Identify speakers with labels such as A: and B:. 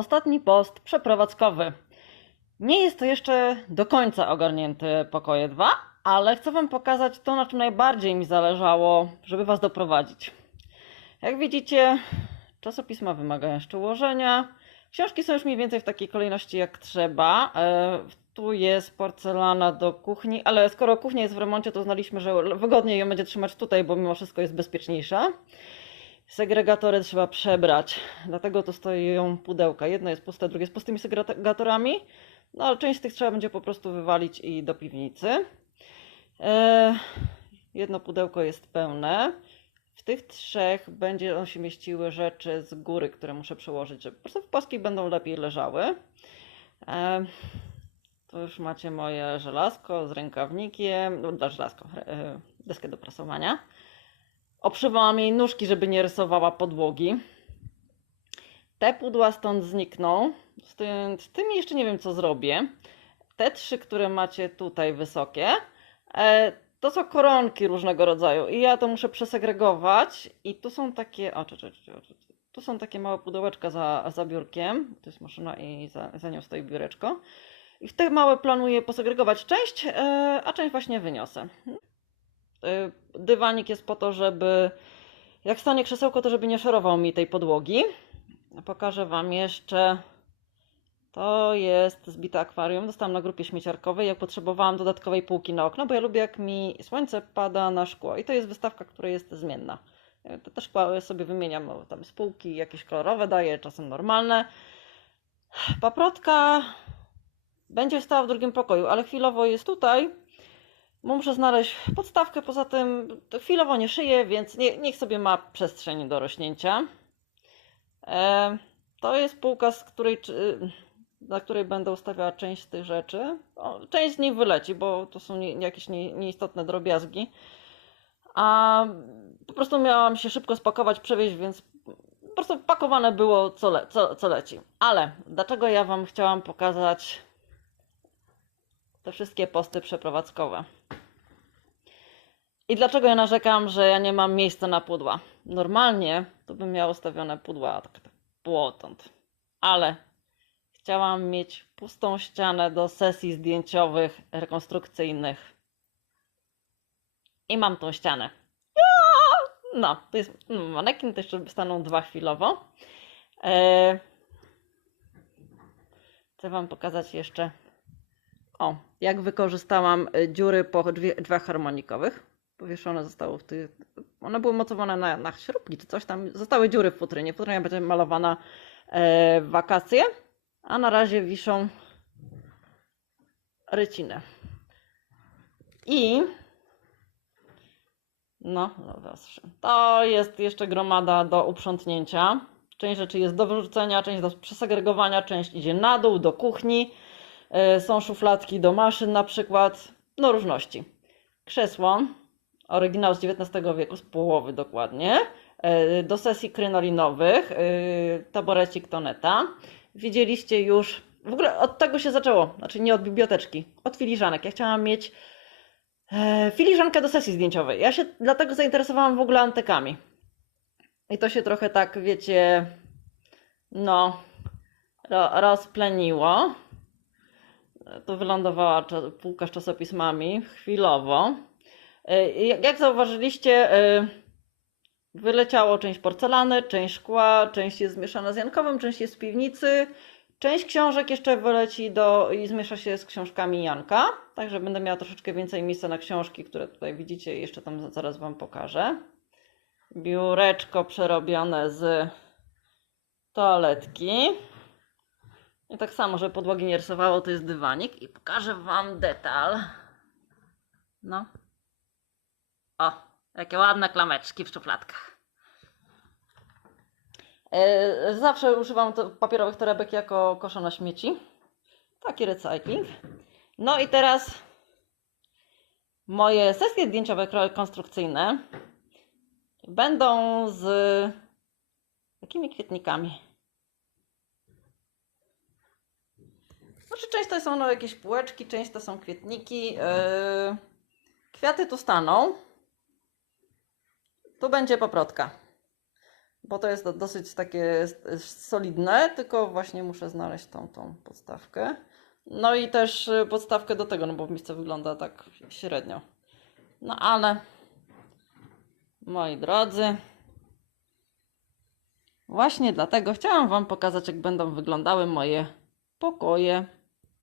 A: Ostatni post przeprowadzkowy. Nie jest to jeszcze do końca ogarnięty pokoje 2, ale chcę Wam pokazać to, na czym najbardziej mi zależało, żeby Was doprowadzić. Jak widzicie, czasopisma wymagają jeszcze ułożenia. Książki są już mniej więcej w takiej kolejności jak trzeba. E, Tu jest porcelana do kuchni, ale skoro kuchnia jest w remoncie, to uznaliśmy, że wygodniej ją będzie trzymać tutaj, bo mimo wszystko jest bezpieczniejsza. Segregatory trzeba przebrać, dlatego tu stoją pudełka. Jedno jest puste, drugie z pustymi segregatorami. No ale część z tych trzeba będzie po prostu wywalić i do piwnicy. E, jedno pudełko jest pełne. W tych trzech będzie się mieściły rzeczy z góry, które muszę przełożyć, żeby po prostu w paski będą lepiej leżały. E, tu już macie moje żelazko z rękawnikiem, no, żelazko, e, deskę do prasowania. Obszywałam jej nóżki, żeby nie rysowała podłogi. Te pudła stąd znikną. Z, tym, z tymi jeszcze nie wiem, co zrobię. Te trzy, które macie tutaj wysokie, e, to są koronki różnego rodzaju. I ja to muszę przesegregować. I tu są takie. O, czy, czy, czy, czy, tu są takie małe pudełeczka za, za biurkiem. To jest maszyna i za, za nią stoi biureczko. I w te małe planuję posegregować część, e, a część właśnie wyniosę. Y, Dywanik jest po to, żeby jak stanie krzesełko, to żeby nie szorował mi tej podłogi. Pokażę Wam jeszcze. To jest zbite akwarium. Dostałam na grupie śmieciarkowej. Jak potrzebowałam dodatkowej półki na okno, bo ja lubię, jak mi słońce pada na szkło. I to jest wystawka, która jest zmienna. Y, Te szkła sobie wymieniam, bo tam z półki jakieś kolorowe daję, czasem normalne. Paprotka będzie stała w drugim pokoju, ale chwilowo jest tutaj. Muszę znaleźć podstawkę, poza tym chwilowo nie szyję, więc nie, niech sobie ma przestrzeń do rośnięcia. E, to jest półka, z której, na której będę ustawiała część z tych rzeczy. O, część z nich wyleci, bo to są nie, jakieś nie, nieistotne drobiazgi. A po prostu miałam się szybko spakować, przewieźć, więc po prostu pakowane było co, le, co, co leci. Ale dlaczego ja Wam chciałam pokazać te wszystkie posty przeprowadzkowe? I dlaczego ja narzekam, że ja nie mam miejsca na pudła? Normalnie to bym miała ustawione pudła tak, tak płotąd. Ale chciałam mieć pustą ścianę do sesji zdjęciowych, rekonstrukcyjnych. I mam tą ścianę. No, to jest manekin, to jeszcze staną dwa chwilowo. Eee, chcę Wam pokazać jeszcze, o, jak wykorzystałam y, dziury po drzwi- drzwiach harmonikowych powieszone zostało w tych. One były mocowane na, na śrubki czy coś tam. Zostały dziury w futrynie. Futryna będzie malowana e, w wakacje, a na razie wiszą ryciny. I no, dobra, to jest jeszcze gromada do uprzątnięcia. Część rzeczy jest do wyrzucenia, część do przesegregowania, część idzie na dół, do kuchni. E, Są szufladki do maszyn na przykład. No różności. Krzesło, oryginał z XIX wieku, z połowy dokładnie, e, do sesji krynolinowych, e, taborecik Toneta. Widzieliście już, w ogóle od tego się zaczęło, znaczy nie od biblioteczki, od filiżanek. Ja chciałam mieć filiżankę do sesji zdjęciowej. Ja się dlatego zainteresowałam w ogóle antykami. I to się trochę tak, wiecie, no, ro, rozpleniło. Tu wylądowała półka z czasopismami chwilowo. E, Jak zauważyliście, e, wyleciało część porcelany, część szkła, część jest zmieszana z Jankowym, część jest z piwnicy. Część książek jeszcze wyleci do i zmiesza się z książkami Janka. Także będę miała troszeczkę więcej miejsca na książki, które tutaj widzicie jeszcze tam zaraz Wam pokażę. Biureczko przerobione z toaletki. I tak samo, żeby podłogi nie rysowało, to jest dywanik. I pokażę Wam detal. No, o, jakie ładne klameczki w szufladkach. E, Zawsze używam to papierowych torebek jako kosza na śmieci. Taki recykling. No i teraz moje sesje zdjęciowe konstrukcyjne będą z jakimi kwietnikami? Znaczy część to są no, jakieś półeczki, część to są kwietniki. Yy, Kwiaty tu staną. Tu będzie paprotka. bo to jest do- dosyć takie solidne, tylko właśnie muszę znaleźć tą, tą podstawkę. No i też y, podstawkę do tego, no bo miejsce wygląda tak średnio. No ale, moi drodzy, właśnie dlatego chciałam Wam pokazać, jak będą wyglądały moje pokoje.